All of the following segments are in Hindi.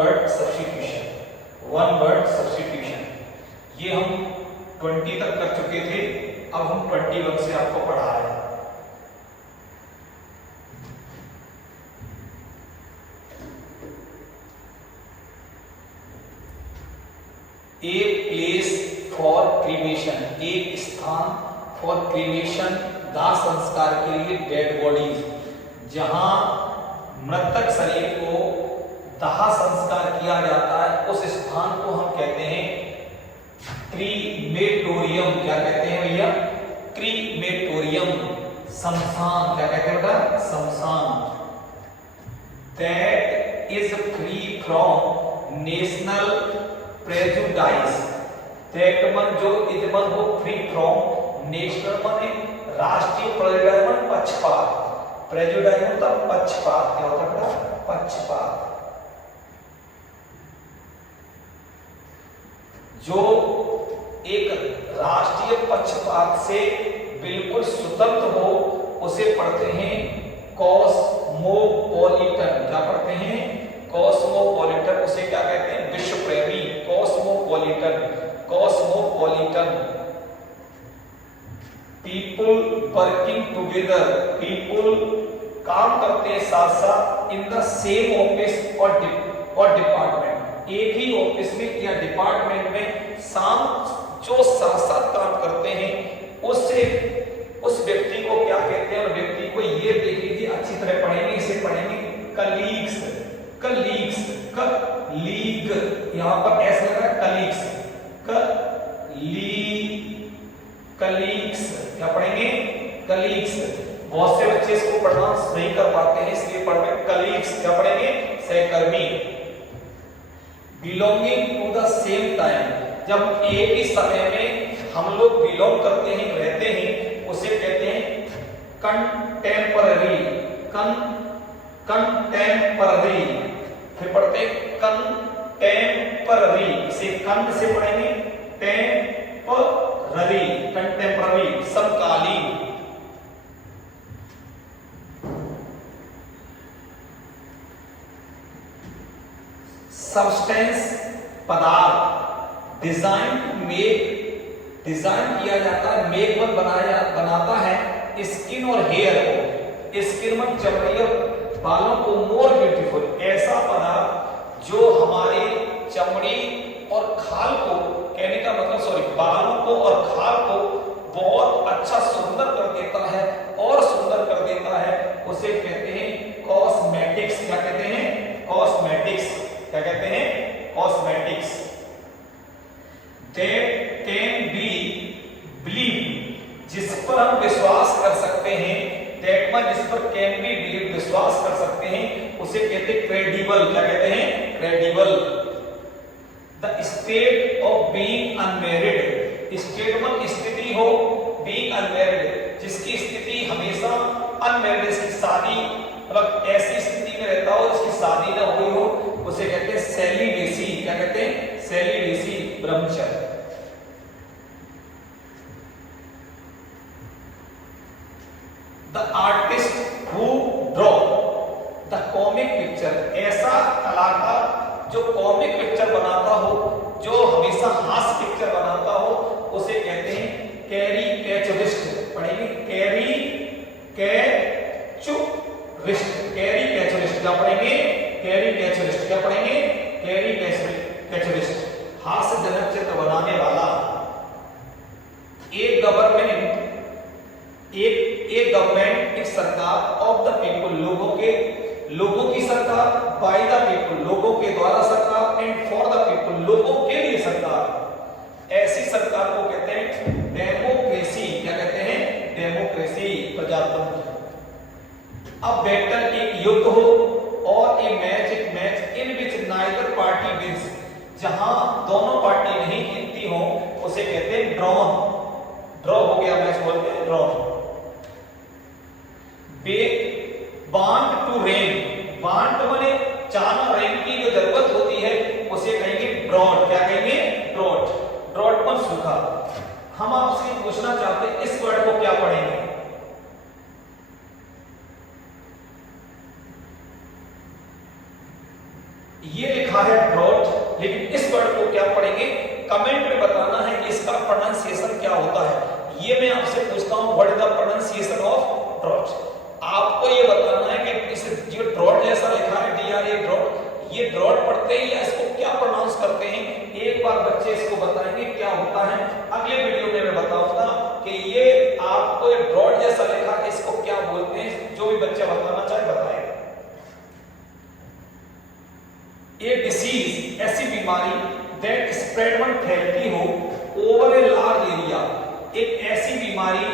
Word substitution, one word substitution. ये हम 20 तक कर चुके थे, अब हम 21 से आपको पढ़ा रहे हैं। ए प्लेस फॉर क्रीमेशन, एक स्थान फॉर क्रीमेशन, दाह संस्कार के लिए, डेड बॉडीज, जहां मृतक शरीर को दाह संस्कार किया जाता है उस स्थान को हम कहते हैं क्रीमेटोरियम। क्या कहते हैं भैया? क्रीमेटोरियम। शमशान, क्या कहते हैं बेटा? शमशान। That is free from national prejudice, that मन जो इदमन हो फ्री फ्रॉम नेशनल माने राष्ट्रीय प्रेजुडाइस मन पक्षपात, प्रेजुडाइस मतलब पक्षपात। क्या होता है? पक्षपात। जो एक राष्ट्रीय पक्षपात से बिल्कुल स्वतंत्र हो उसे पढ़ते हैं कॉस्मोपॉलिटन। क्या पढ़ते हैं? कॉस्मोपॉलिटन। उसे क्या कहते हैं? विश्व प्रेमी। Cosmopolitan, cosmopolitan. People working together, people काम करते हैं साथ साथ इन द सेम ऑफिस और डिपार्टमेंट, एक ही ऑफिस में या डिपार्टमेंट में जो साथ साथ काम करते हैं उससे उस व्यक्ति को क्या कहते हैं? और व्यक्ति को ये देख लीजिए, अच्छी तरह पढ़ेंगे, इसे पढ़ेंगे कलीग्स, कलीग्स, कलीग, यहां पर ऐसा लग रहा है कलीग्स, कलीग्स। क्या पढ़ेंगे? कलीग्स। बहुत से बच्चे इसको पढ़ना नहीं कर पाते हैं, इसलिए पढ़ रहे कलीग्स। क्या पढ़ेंगे? सहकर्मी। Belonging to the same time, जब एक ही समय में हम लोग बिलोंग करते हैं, रहते हैं, उसे कहते हैं कंटेम्पररी, कंटेम्पररी। फिर पढ़ते हैं कंटेम्पररी, इसे कन से पढ़ेंगे, टेम्पररी, कंटेम्पररी, समकालीन। सब्सटेंस, पदार्थ। डिजाइन टू मेक, डिजाइन किया जाता है, मेक वन बनाता है स्किन और हेयर को, स्किन में चमड़ी और बालों को मोर ब्यूटीफुल, ऐसा पदार्थ जो हमारे चमड़ी और खाल को, कहने का मतलब सॉरी, बालों को और खाल को बहुत अच्छा सुंदर कर देता है और सुंदर कर देता है, उसे कहते हैं कॉस्मेटिक्स। क्या कहते हैं? कॉस्मेटिक्स। क्या कहते हैं? Cosmetics. That can be believed, जिस पर हम विश्वास कर सकते हैं, that man जिस पर can be believed विश्वास कर सकते हैं, उसे कहते हैं credible। क्या कहते हैं? credible। The state of being unmarried, state में स्थिति हो, being unmarried, जिसकी स्थिति हमेशा unmarried, जिसकी शादी मतलब ऐसी स्थिति में रहता हो जिसकी शादी न हुई हो, उसे कहते हैं सेलिबेसी। क्या कहते हैं? सेलिबेसी, ब्रह्मचर्य। The artist who draw the comic picture, ऐसा कलाकार जो कॉमिक पिक्चर बनाता हो, जो हमेशा हास्य पिक्चर बनाता हो, उसे कहते हैं कैरिकेचरिस्ट। पढ़ेंगे कैरिकेचरिस्ट, कैरिकेचरिस्ट। क्या पढ़ेंगे? कैरिकेचरिस्ट। क्या पढ़ेंगे? कैरिकेचरिस्ट, हास्यजनक चित्र बनाने वाला। एक गवर्नमेंट, एक सरकार, ऑफ द पीपल, लोगों की सरकार, बाय द पीपल, लोगों के द्वारा सरकार, एंड फॉर द पीपल, लोगों के लिए सरकार। ऐसी सरकार को कहते हैं डेमोक्रेसी। क्या कहते हैं? डेमोक्रेसी, प्रजातंत्र। अब बैटल, एक युद्ध हो, और एक match in which neither party wins, जहां दोनों पार्टी नहीं जीतती हो, उसे कहते हैं ड्रॉन। ड्रॉ हो गया मैच, बोलते हैं draw. Want to rain, want माने चाहना, रेन की जो जरूरत होती है उसे कहेंगे ड्रॉट। क्या कहेंगे? ड्रॉट। ड्रॉट पर सूखा। हम आपसे पूछना चाहते हैं इस वर्ड को क्या पढ़ेंगे? ये लिखा है ड्रॉट, लेकिन इस वर्ड को क्या पढ़ेंगे, कमेंट में बताना है कि इसका प्रोनाउंसिएशन क्या होता है। ये मैं आपसे पूछता हूं, what is the pronunciation of drought. आपको ये बताना है कि इस जो ड्रॉट जैसा लिखा है DRA ड्रॉट, ये ड्रॉट पढ़ते हैं या इसको क्या प्रोनाउंस करते हैं। एक बार बच्चे इसको बताएंगे क्या होता है, अगले वीडियो में मैं बताऊंगा कि ये आपको ड्रॉट जैसा लिखा है इसको क्या बोलते हैं। जो भी बच्चा बताना चाहे बताएगा। ए डिसीज, ऐसी बीमारी दैट स्प्रेड मन फैलती हो ओवर ए लार्ज एरिया, एक ऐसी बीमारी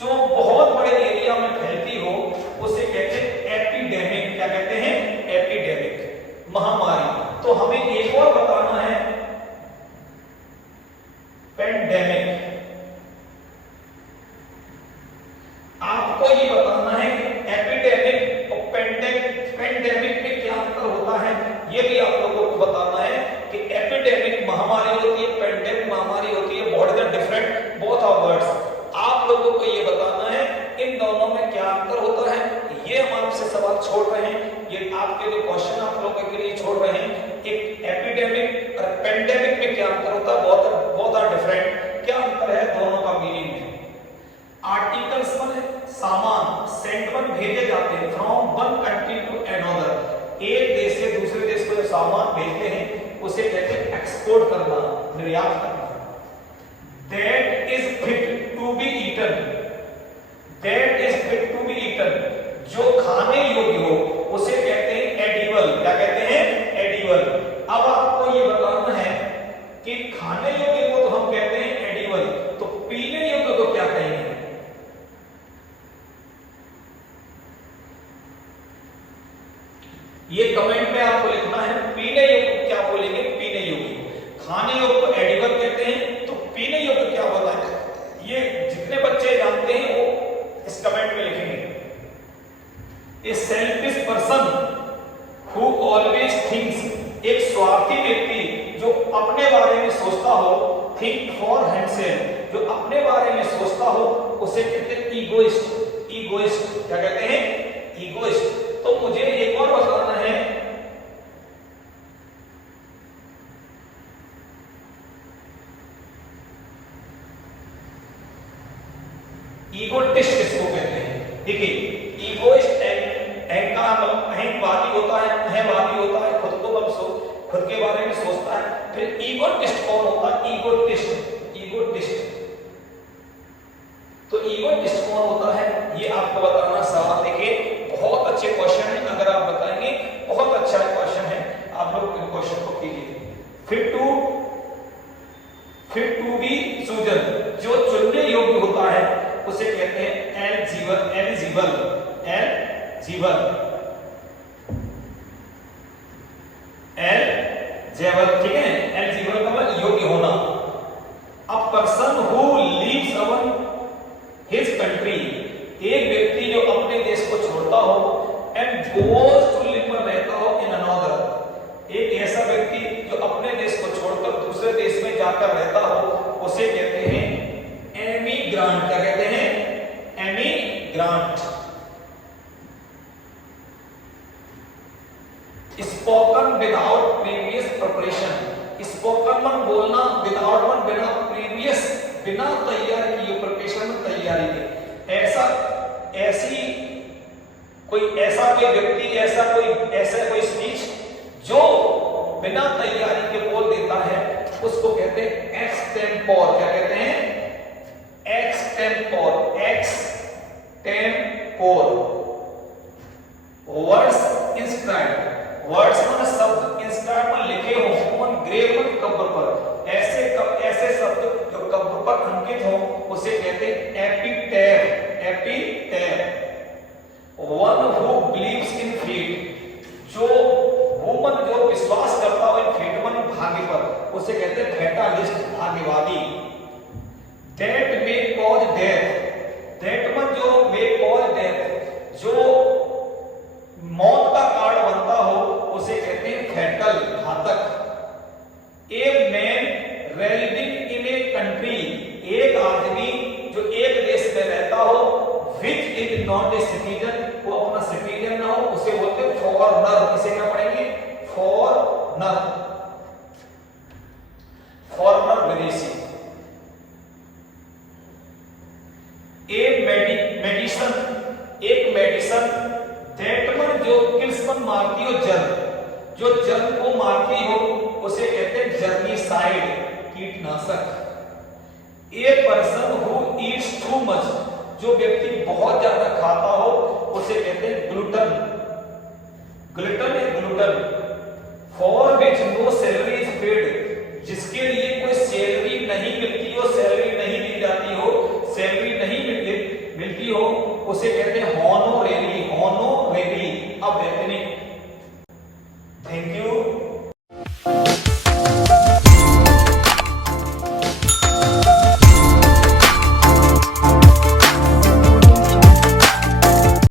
जो बहुत बड़े एरिया में फैलती हो उसे कहते हैं एपिडेमिक। क्या कहते हैं, एपिडेमिक, महामारी। तो हमें एक और बताना है पेंडेमिक। आपको ये बताना है कि एपिडेमिक और पेंडेमिक में क्या अंतर होता है, ये भी आप लोगों को बताना है कि एपिडेमिक महामारी होती है, पेंडेमिक महामारी होती है, बहुत डिफरेंट बोथ आर वर्ड्स। आप लोगों को ये बताना है इन दोनों में क्या अंतर होता है। ये हम आपसे सवाल छोड़ रहे हैं, ये आपके लिए क्वेश्चन आप लोगों के लिए छोड़ रहे हैं। एक एपिडेमिक और पेंडेमिक में क्या अंतर होता है, बहुत आर डिफरेंट। क्या अंतर है दोनों का मीनिंग में। आर्टिकल्स में सामान सेंट वन भेजे जाते हैं from one country to another, एक देश से दूसरे देश को जो सामान भेजते हैं उसे कहते हैं एक्सपोर्ट करना, निर्यात करना। That is fit to be eaten, that is fit to be eaten, जो खाने योग्य हो उसे कहते हैं एडिबल। क्या कहते हैं, एडिबल। अब आपको ये बताना है कि खाने योग्य को तो हम कहते हैं एडिबल, तो पीने योग्य को क्या कहेंगे। ये कमेंट में आपको लिखना है, पीने योग्य क्या बोलेंगे, पीने योग्य। खाने योग्य को एडिबल कहते हैं, तो पीने योग्य क्या होता है, ये जितने बच्चे जानते हैं वो इस कमेंट में लिखेंगे। A selfish person who always thinks, एक स्वार्थी व्यक्ति जो अपने बारे में सोचता हो, थिंक फॉर हिमसेल्फ, जो अपने बारे में सोचता हो उसे कहते हैं ईगोइस्ट। ईगोइस्ट क्या कहते हैं, ईगोइस्ट। तो मुझे एक और बताना है, ईगोटिस्ट किसको कहते हैं। देखिए ईगोइस्ट अहंवादी होता है, अहंवादी होता है, खुद को खुद के बारे में सोचता है। फिर ईगोटिस्ट कौन होता है, ईगोटिस्ट, ईगोटिस्ट। तो ईगोटिस्ट कौन होता है ये आपको बताना सवाल। देखिए बहुत अच्छे क्वेश्चन है, अगर आप बताएंगे बहुत अच्छा क्वेश्चन है, आप लोग इन क्वेश्चन को कीजिए। फिट टू बी चूजन, जो चुनने योग्य होता है उसे कहते हैं एलिजिबल। एलिजिबल, एलिजिबल, एलिजिबल, ठीक है। एलिजिबल का मतलब योग्य होना। A person who leaves our his country, एक व्यक्ति जो अपने देश को छोड़ता हो, एंड गोज टू लिव में रहता हो इन अनदर, एक ऐसा व्यक्ति जो अपने देश को छोड़कर दूसरे देश में जाकर रहता हो उसे कहते हैं एमिग्रांट। क्या कहते हैं, emigrant. Spoken without previous preparation, spoken मन बोलना, विदाउट मन बिना प्रीवियस, बिना तैयार किए, प्रिपरेशन में तैयारी के। ऐसा कोई व्यक्ति, ऐसा कोई स्पीच जो बिना तैयारी के बोल देता है उसको कहते हैं एक्सटेम्पोर। क्या कहते हैं, extempore, extempore. Words inscribed, words माने शब्द, इंस्क्राइब में लिखे हो, ऑन ग्रेव में कब्र पर, ऐसे शब्द जो कब्र पर अंकित हो उसे कहते हैं epitaph. Epitaph. One who believes in fate, जो वुमन जो विश्वास करता हो इन फेट मन भाग्य पर उसे कहते हैं फैटालिस्ट, भाग्यवादी। That may cause death, that मन जो मे कॉज डेथ, जो मौत का कारण बनता हो उसे कहते हैं फैटल, घातक। A man residing in a country, एक आदमी जो एक देश में रहता हो, which is not a citizen, वो अपना सिटीजन ना हो, उसे बोलते हैं फॉरेनर। इसे क्या पढ़ेंगे, फॉरेनर। फॉरनर, फॉरनर विदेशी। मेडिसन, एक मेडिसन दैट जो किल्समन मारती हो जर्म, जो जर्म को मारती हो उसे कहते हैं जर्मीसाइड, कीटनाशक। A person who Yeats too much, जो व्यक्ति बहुत ज्यादा खाता हो उसे कहते हैं